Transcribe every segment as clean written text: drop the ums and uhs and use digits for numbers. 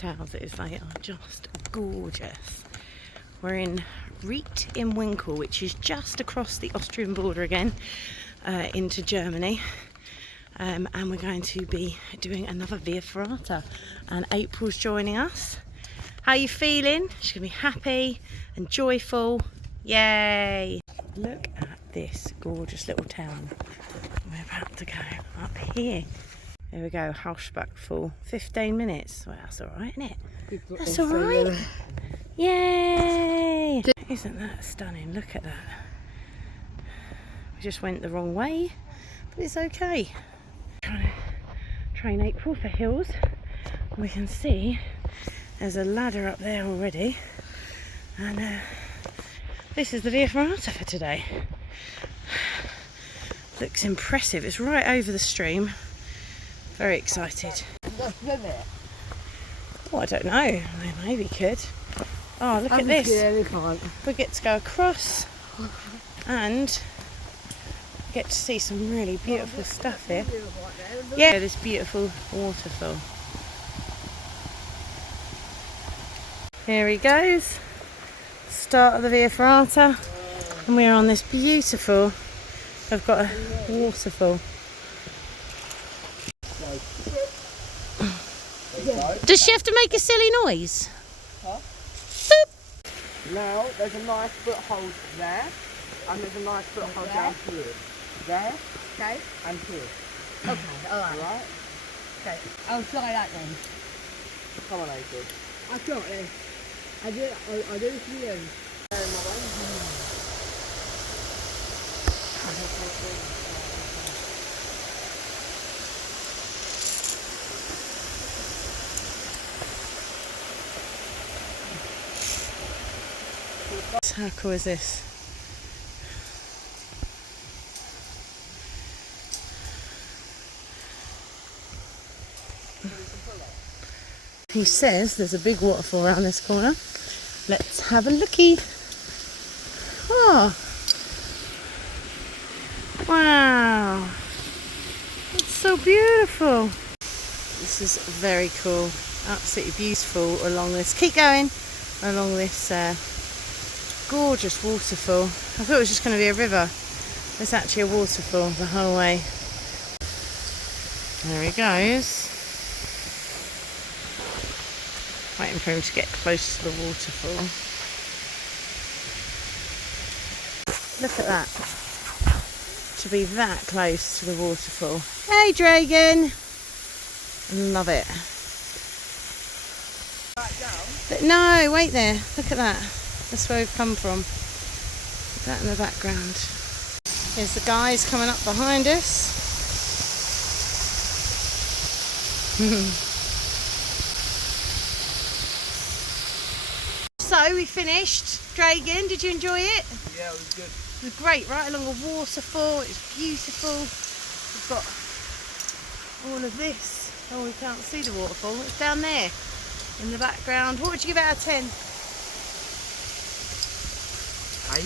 these houses. They are just gorgeous. We're in Riet in Winkl, which is just across the Austrian border again into Germany. And we're going to be doing another via ferrata. And April's joining us. How are you feeling? She's going to be happy and joyful. Yay! Look at this gorgeous little town. We're about to go up here. There we go, Hausbach for 15 minutes. Well, that's alright, isn't it? That's alright. Yay! Isn't that stunning? Look at that. We just went the wrong way, but it's okay. Trying to train April for hills. We can see there's a ladder up there already. And this is the via ferrata for today. Looks impressive. It's right over the stream. Very excited. Oh, I don't know. They maybe could. Oh, look at this. We get to go across and get to see some really beautiful stuff here. Yeah, this beautiful waterfall. Here he goes. Start of the via ferrata, and we're on this beautiful. I've got a waterfall. Does she have to make a silly noise? Huh? Boop. Now there's a nice foothold there, and there's a nice foothold down here. There, Okay. and here. Okay, alright. Alright? Okay. I'll try that then. Come on, April. I got it. I do it for you. How cool is this? He says there's a big waterfall around this corner. Let's have a looky. Oh, wow, it's so beautiful. This is very cool, absolutely beautiful along this. Keep going along this gorgeous waterfall. I thought it was just going to be a river. It's actually a waterfall the whole way. There he goes. Waiting for him to get close to the waterfall. Look at that. To be that close to the waterfall. Hey Dragon! Love it. But no, wait there. Look at that. That's where we've come from. Look at that in the background. Here's the guys coming up behind us. So we finished. Dragon, did you enjoy it? Yeah, it was good. It was great, right along a waterfall. It's beautiful. We've got all of this. Oh, we can't see the waterfall. It's down there in the background. What would you give out of 10? 8.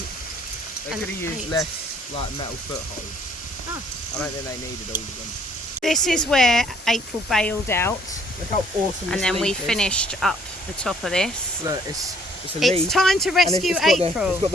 They could have used 8. less like metal footholds. Oh. I don't think they needed all of them. This is where April bailed out. Look how awesome And this then we leaf is. finished up the top of this. Look, it's a It's leaf. time to And rescue it's got April. it's got the